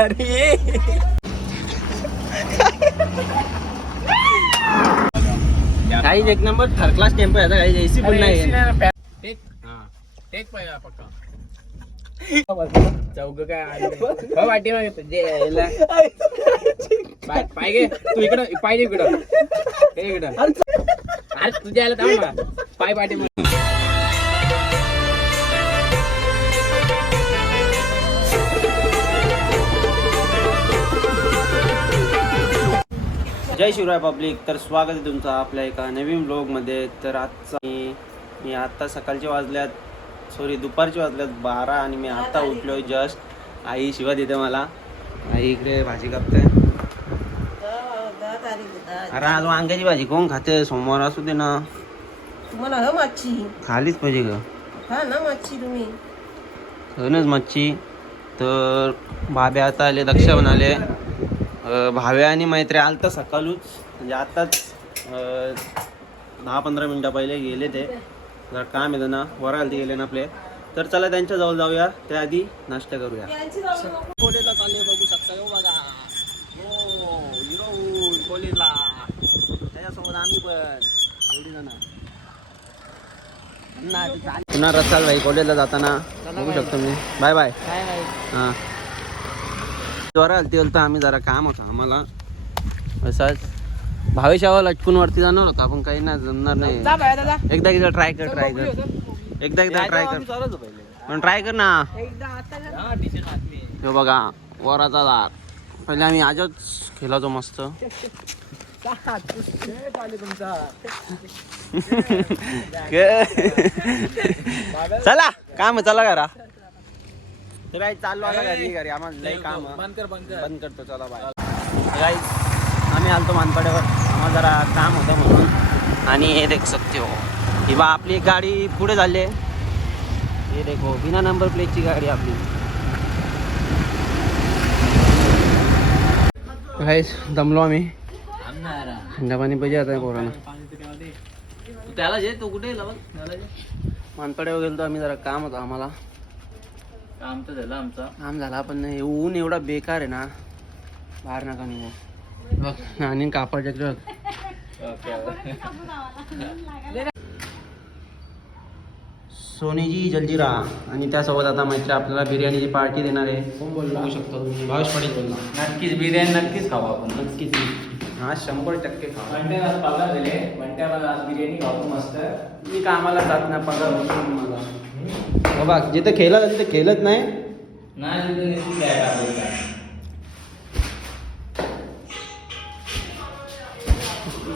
अरे ये. काही एक नंबर थर्ड क्लास टेम्पो आहे काही एसी पण नाही आहे. चौग काय आले? वाटी मागे जे. पाय तू इकडं पाय दे इकडं. हे इकडं. अरे तुझ्या यायला थांब पाय पाठी जय शिवराय पब्लिक. तर स्वागत आहे तुमचं आपल्या एका नवीन ब्लॉगमध्ये तर आजचा मी मी आत्ता सकाळचे वाजल्यात. सॉरी दुपारचे वाजल्यात बारा आणि मी आत्ता उठलोय जस्ट आई शिवा देते मला. आई इकडे भाजी कापते. अरे आज वांग्याची भाजी कोण खाते? सोमवार असू दे ना. तुम्हाला ह मच्छी खालीच पाहिजे ग. हा ना मच्छी तुम्ही. सहनच मच्छी तर भाभे आता आले दक्ष म्हणाले. अं, भावे आणि मैत्री आलं तर सकाळूच म्हणजे आताच अं, दहा पंधरा मिनटं पहिले गेले ते. जर काम आहे ना वरायला गेले ना आपले. तर चला त्यांच्या जवळ जाऊया. त्याआधी नाश्ता करूया. कोलेचा चालू बघू शकता. हो बघा. हो हिरो कोलेला. त्याच्यासोबत आम्ही पण. एवढी जण. पुन्हा रस्ता भाई कॉलेजला जाताना. बघू शकतो मी. Bye bye. हां. द्वारा आलती तर आम्ही जरा काम होतं आम्हाला असाच भावेशावर लटकून वरती जाणार होतो आपण काही नाही जमणार नाही. जा बाया दादा एकदा एकदा ट्राय कर ट्राय कर. एकदा एकदा ट्राय कर. पण ट्राय कर ना. हे बघा वराचा दार. पहिले आम्ही आजच खेळायचो मस्त. चला काम चला करा तर काही चाललो आता घरी घरी. आम्हाला लई काम. बंद कर बंद कर. बंद करतो चला बाय गाईज आम्ही आलतो मानपाड्यावर आम्हाला जरा काम होतं म्हणून. आणि हे देख सकते हो. ही बा आपली गाडी पुढे झाली आहे. हे देखो बिना नंबर प्लेटची गाडी आपली. गाईज दमलो आम्ही. थंड पाणी पाहिजे आता पोरांना. त्याला जे तो कुठे मानपाड्यावर गेलो आम्ही जरा काम होतं आम्हाला. काम तर झालं आमचा. काम झाला पण नाही ऊन एवढा बेकार आहे ना बाहेर नका निघू. बघ. आणि कापड जॅकेट सोनेजी जलजिरा. आणि त्यासोबत आता मैत्री आपल्याला बिर्याणीची पार्टी देणार आहे. कोण बोल बघू शकतो तुम्ही. भावेश पाटील बोलला. नक्कीच बिर्याणी नक्कीच खाऊ आपण. नक्कीच. हा शंभर टक्के खा मंट्याला आज पगार दिले. मंट्याला आज बिर्याणी खाऊ मस्त. मी कामाला जात नाही पगार होतो मला. बाबा जिथे खेळत तिथे खेळत नाही.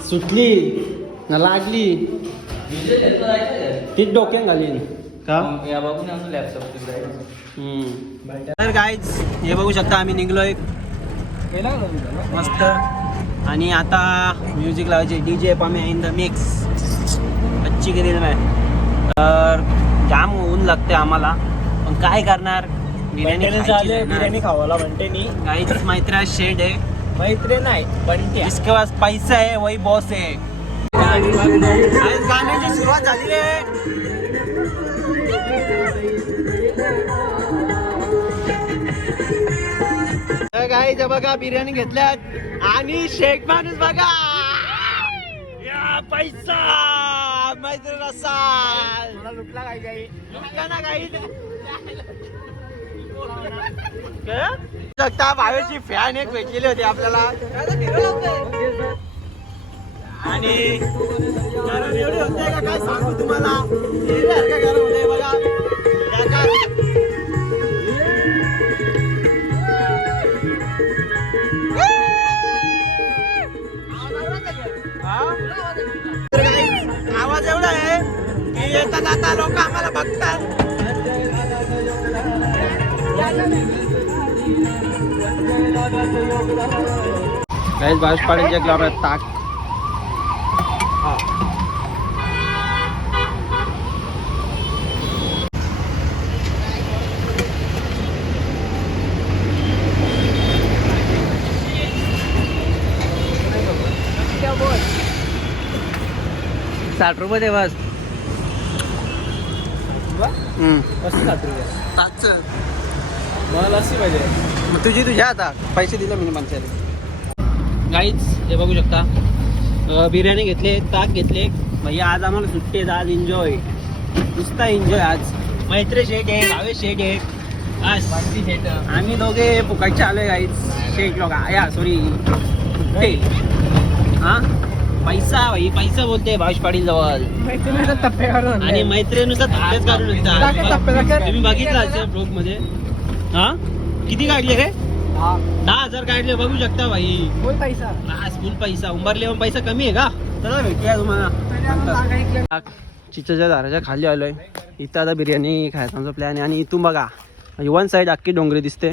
सुटली ना लागली? तीच डोक्यात घालीन. का. तर गाईज हे बघू शकता आम्ही निघलोय. मस्त. आणि आता म्युझिक लावायचे. D J पामे in the mix अच्छी में. तर जाम ऊन लागते आम्हाला. पण काय करणार? बिर्याणी आहे. बिर्याणी खावाला म्हणते नी गाईच मैत्रा शेड आहे. मैत्री नाही बंटी जिसके पास पैसा है वही बॉस है गाइस, गाण्याची सुरुवात झाली आहे. गाईज बघा बिर्याणी घेतल्यात. आणि शेख माणूस बघा. या पैसा! मैत्री रसा लुटला काय काही. लुटला ना काही. भावेची फॅन एक भेटलेली होती आपल्याला. आणि गरम एवढी होते का काय सांगू तुम्हाला? बघा. की येतात आता लोक आम्हाला बघतात. काही बावीस पाडीचे ग्लास ताक. साठ रुपये दे बस. हम्म. कसं खात्री ताकचं मला लस्सी पाहिजे. मग तुझी तुझ्या आता पैसे दिले मी माणसाला गाईच हे बघू शकता. बिर्याणी घेतले ताक घेतले. भैया आज आम्हाला सुट्टी आहेत आज एन्जॉय नुसता एन्जॉय आज. मैत्री शेठ आहे भावेश शेठ आहे. आज आम्ही दोघे फुकाटचे आलोय गाईच शेठ लोक. या सॉरी हा? पैसा भाई पैसा बोलते भावेश पाटील जवळ. आणि मैत्रिणीनुसार धक्केच काढून. तुम्ही बघितलं असेल ब्लॉगमध्ये हा? किती काढले रे दहा. हजार काढले बघू शकता भाई. आज फुल पैसा. उंबरले पैसा कमी आहे का? चला भेटूया तुम्हाला. चिचच्या दाराच्या खाली आलोय. इथं आता बिर्याणी खायचा आमचा प्लॅन आहे. आणि इथून बघा वन साईड अख्खी डोंगरी दिसते.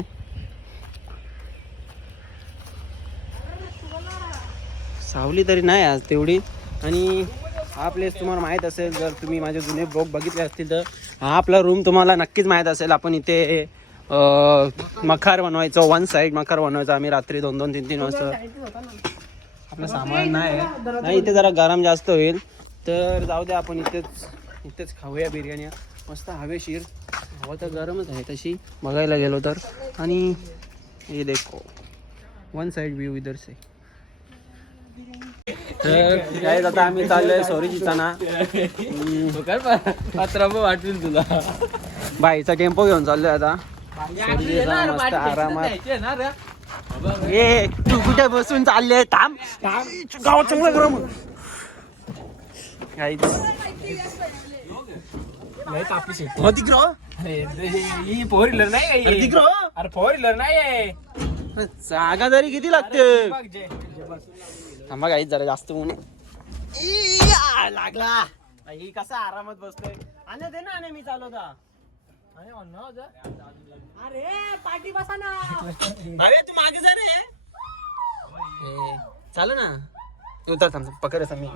सावली तरी नाही आज तेवढी. आणि हा प्लेस तुम्हाला माहीत असेल जर तुम्ही माझे जुने ब्लॉग बघितले असतील तर हा आपला रूम तुम्हाला नक्कीच माहीत असेल. आपण इथे मखार बनवायचो वन साईड मखार बनवायचो आम्ही रात्री दोन दोन तीन तीन वाजता. आपलं सामान नाही. नाही इथे जरा गरम जास्त होईल. तर जाऊ द्या आपण इथेच इथेच खाऊया बिर्याणी. मस्त हवेशीर हवा तर गरमच आहे तशी. बघायला गेलो तर. आणि हे देखो वन साईड व्ह्यू इधर से. तर आता आम्ही चाललोय सॉरी जिताना वाटतील तुला बाईचा टेम्पो घेऊन चाललोय आता. सोरीजीचा मस्त आरामात. ए तू कुठे बसून चालले थांब. गावात चांगलं गरम. हो तिकडं ही. फोर व्हीलर नाही अरे काही फोर व्हीलर नाही आहे. जागा तरी किती लागते. थांबा गाईत जरा जास्त ऊन आहे. लागला. बाई कसा आरामात बसलोय आणि दे ना आणि मी चालवता. अरे पाठी बसा ना. अरे तू मागे जा रे. ए, चालू ना. तू तर थांब पकड असं मी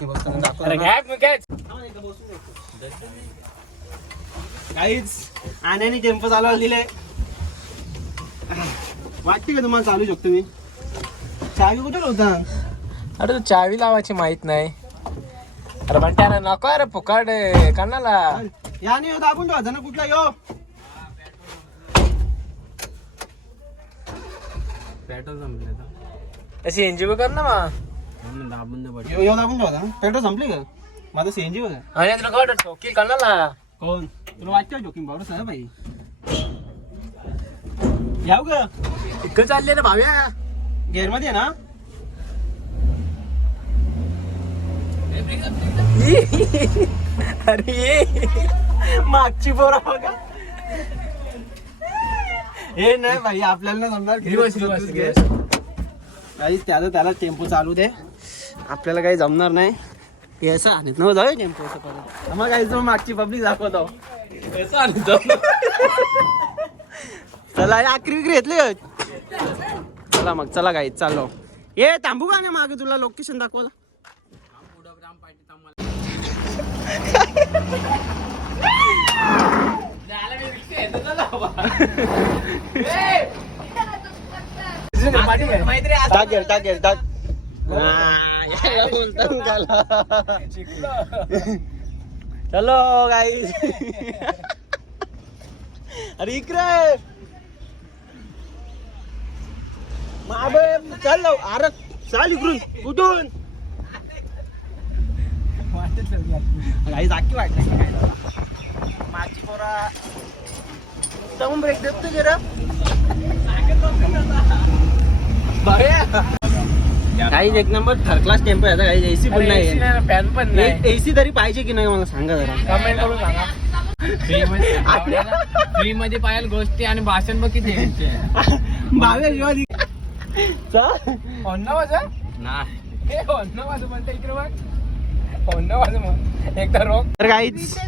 मी बसताना दाखव अरे ना. घ्या. मग काय काहीच आण्याने टेम्पो चालवायला दिले. वाटते का तुम्हाला चालू शकतो मी? चावी कुठे होता अरे तू चावी लावायची माहीत नाही. अरे म्हणते ना नको अरे फुकाड कणाला याने येऊ दाबून ठेवायचा ना कुठला यो. पेट्रोल संपले तशी एनजीओ कर ना मग. यो यो दाबून ठेवायचा ना पेट्रोल संपले का? माझं सीएनजी बघा आणि तुला कळ ठोकील कणाला कोण? तुला वाटतं जोकिंग पावडर सर बाई. याव ग. इकडे चालले ना भाव्या. गेअरमध्ये आहे ना? अरे ये. मागची पोरा बघा. हे नाही भाई आपल्याला. रिवर्स. काही त्याला त्याला टेम्पो चालू दे. आपल्याला काही जमणार नाही. असं आणत नव्हतं जाऊ टेम्पो असं परत मग काही जो मागची पब्लिक दाखवतो. चला आकरी विक्री घेतली? चला मग चला काही चाललो. ये थांबू का नाही मागे तुला? लोकेशन दाखवलं. टाक गेल टाक चलो गाई अरे इकडे. माबे चल अरे चाल इकडून कुठून गाई जाकी वाटत माझी पोरा जाऊन ब्रेक देतो जरा. काही एक नंबर थर्ड क्लास टेम्पो आहे काही एसी पण नाही. फॅन पण नाही. एसी तरी पाहिजे की नाही मला सांगा जरा. कमेंट करून सांगा. फ्री मध्ये पाहायला गोष्टी आणि भाषण बघ किती बावे शिवाजी तर काहीच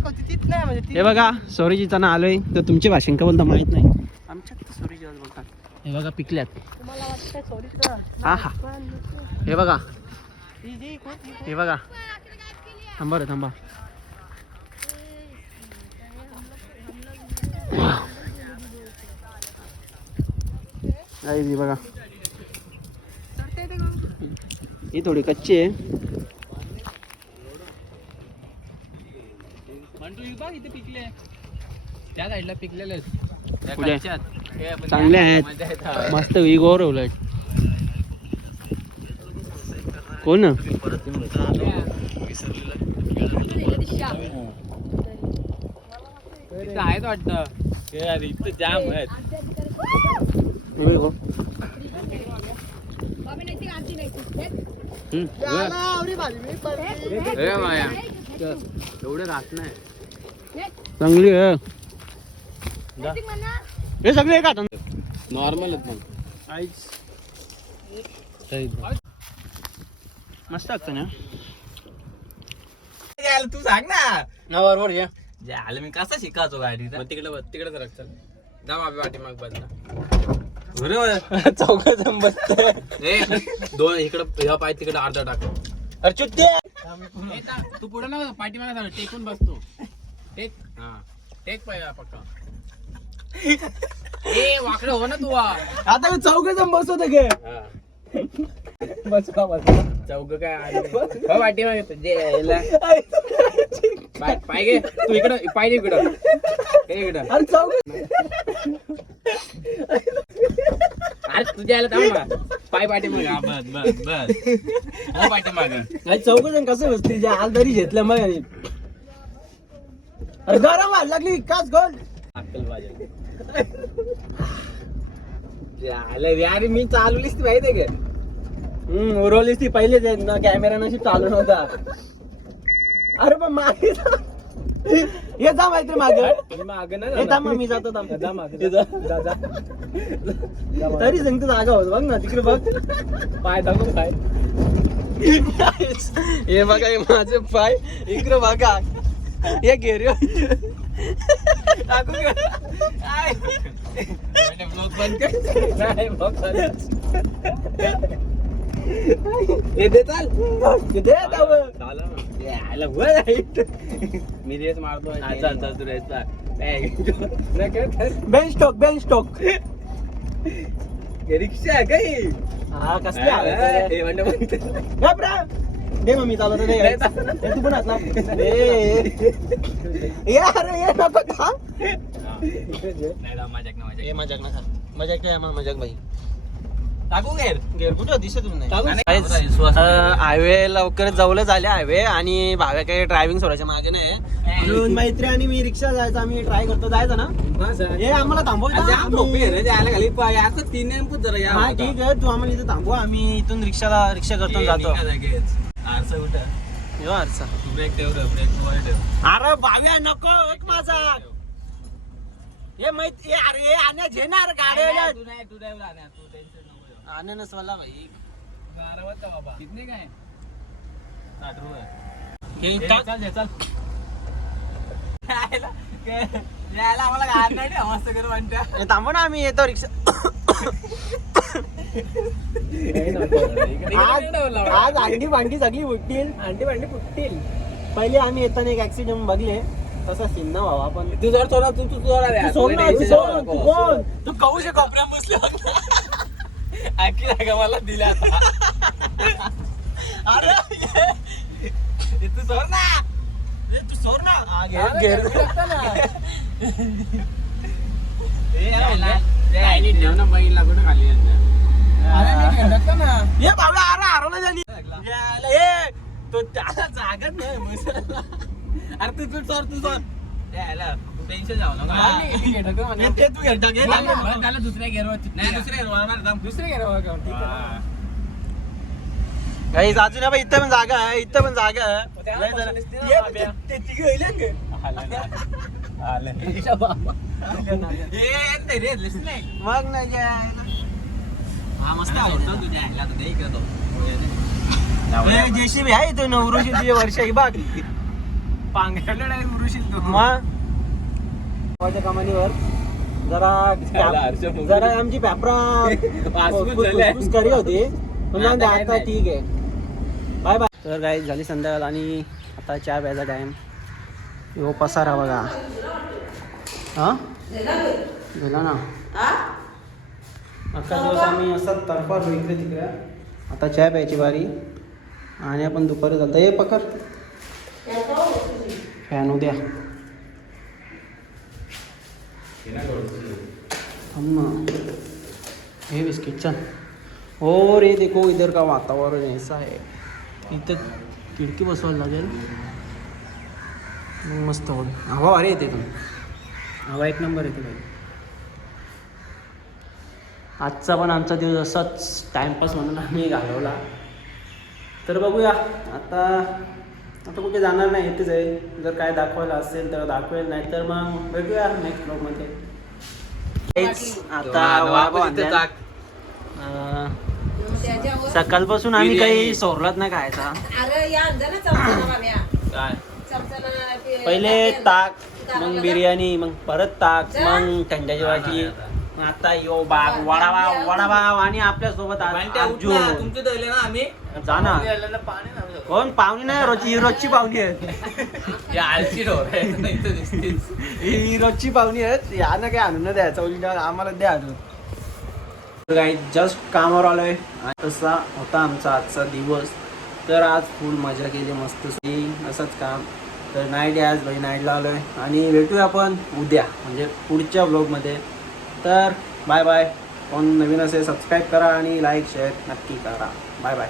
हे बघा सोरीजीचा ना आलोय. तर तुमची भाषण का बोलता माहीत नाही. आमच्यात सोरीजी बोलतात. हे बघा पिकल्यात. हा हा. हे बघा. हे बघा. थांबा रे थांबा. बघा. ही थोडी कच्ची आहे. बघ इथे पिकले त्या साईडला हे पण चांगले आहेत. मजा येतं. मस्त इगोवर उलट कोण? इथं आहेत वाटतं. हे अरे इथं जाम आहेत. माया. एवढं राहत नाही. चांगली आहे. हे सगळे का? नॉर्मल मग. मस्त असतं ना? तू सांग ना. बरोबर या झालं मी कसा शिकायचो गाडी तिकडे बस तिकडे जरा चल जा. बाबी वाटी मग बदला जण बसते दोन इकडं ह्या पाय तिकडे अर्धा टाक. अरे चुत्ते. तू पुढे ना पाठी मला टेकून बसतो टेक हा. टेक पाय पक्का. ए वाकडं हो ना तू हा. आता मी चौघ जण बसवते गे बस का बस चौक काय आले. हो, मागे यायला. पाय तू इकडं पाय इकडं. हे इकडं. अरे चौघ अरे तुझ्या यायला थांब पाय पाठी मागे. बस बस बस. हो पाठी मागे. चौघ जण कसं बसते ज्या आलदारी घेतल्या मग अरे गरम व्हायला लागली काच गोल. अक्कल पाहिजे यार मी चालवलीच ती माहिती आहे का? हम्म उरवलीस ती पहिलेच आहे. ना कॅमेरा नशी चालू नव्हता अरे पण मागे जा. ये जा माहिती मागे. मागे हे थांब मी जातो थांब जा मागे. जा. तरी सांगतो जागा होत बघ ना तिकडे बघ. पाय दाखव पाय हे बघा हे माझे पाय. इकडे बघा. हे घेरे टाकू का? ब्लॉग बंद कर नाही हे दे चाल हे दे आता बघ. यायला वर आहे. मी रेस मारतो चल चल तू रेस बेंच टोक बेंच टोक रिक्षा आहे काही हा कसले आहे? गप रे. दे मम्मी चालवत दे हे तू पण हात लाव. ए. ये अरे ये नको खा ये मजाक नका मजाक नाही आम्हाला मजाक भाई टाकू गेर गेर कुठं दिसत नाही. टाकू हायवे लवकर जवळच आले हायवे आणि भाव्या काही ड्रायव्हिंग सोडायच्या मागे नाही. म्हणून मैत्री आणि मी रिक्षा जायचं आम्ही ट्राय करतो. जायचं ना? हे आम्हाला थांबवतो खाली. पाय असं तीन नेमकं जरा या हा ठीक आहे. तू आम्हाला इथे थांबव. आम्ही इथून रिक्षाला रिक्षा करतो आणि जातो. आरसा कुठं? यो आरसा. ब्रेक ठेव ब्रेक अरे भाव्या नको एक माझा. हे माहीत हे अरे हे आणा झेणार गाड्या तू नाही तू नाही राहणार तू टेन्शन नको वाला भाई. गारवत बाबा. कितने काय साठ रुपये हे चल हे चल. यायला यायला आम्हाला गाड नाही ठेवा मस्त करू म्हणत्या. थांबव ना आम्ही येतो रिक्षा. आज आज अंडी भांडी सगळी फुटतील अंडी भांडी फुटतील. पहिले आम्ही येताना एक ऍक्सिडेंट बघले. तसा सीन ना व्हावा पण तू जर सोडा तू तू सोडा तू सोड ना, तू सोड, तू कोण तू कहू शक कोपऱ्या बसले ऐकला का मला दिला आता. अरे हे तू सोड ना. तू ना. ठेव ना बैल लागून खाली. ये बाबा अरे हरवलं झाली ये तो त्याला जागत नाही मसाला. अरे तू तू सोड तू यायला टेन्शन जाऊ नका. ते तू घेता घे ना. त्याला दुसऱ्या घेरवर नाही दुसऱ्या घेरवर दुसऱ्या घेरवर काही अजून आहे बा, इथं पण जागा आहे इथं पण जागा आहे. लय ये, ते- ते तिघं येईल ना ग. मग नाही जायला. हा JCB आहे. इथं नवरुशी तुझे वर्ष आहे. मग? गावाच्या कमानीवर जरा झाला, हर्ष मोठी. जरा आमची पॅपरा वासपूस करी होती. पण दे, आता. ठीक आहे. बाय बाय तर काय झाली संध्याकाळ आणि आता चहा प्यायचा टाईम यो पसारा बघा. हा? गेला ना. अख्खा दिवस आम्ही असं तरफा इकडे तिकडे. आता चहा प्यायची बारी. आणि आपण दुपारी जातो ये पकड. फॅन उद्या. अम्मा. हे बिस्किट चल. हो रे देखो इधर का वातावरण ऐसा है. इथं खिडकी बसवायला लागेल. मग मस्त होईल हवा अरे येते पण हवा एक नंबर येते भाई आजचा पण आमचा दिवस असाच टाइमपास म्हणून आम्ही घालवला. तर बघूया आता आता कुठे जाणार नाही इथेच आहे. जर काय दाखवायला असेल तर दाखवेल नाही तर मग भेटूया नेक्स्ट ब्लॉगमध्ये आता त्याच्यावर सकाळपासून आम्ही काही सोरलात नाही खायचा. अरे या अंदर चमचा माम्या काय? चमचा पहिले ताक मग बिर्याणी मग परत ताक मग थंड्याची भाजी. मग आता यो बाग वडापाव वडापाव आणि आपल्यासोबत तुमचे ना आम्ही. जा ना. पाणी नव्हतं कोण? पाहुणी नाही रोजची रोजची पाहुणी आहे या आलची ढोर आहे इथं दिसतीच ही रोजची पाहुणी आहेत. यानं काय आणून नाही द्यायचं उलट आम्हाला द्या काही जस्ट कामावर आलोय. आहे तसा होता आमचा आजचा दिवस. तर आज फुल मजा केली मस्त असंच काम. तर नाईट आज भाई नाईटला आलोय. आणि भेटूया आपण उद्या म्हणजे पुढच्या ब्लॉगमध्ये तर बाय बाय कोण नवीन असेल सबस्क्राईब करा आणि लाईक शेअर नक्की करा. Bye bye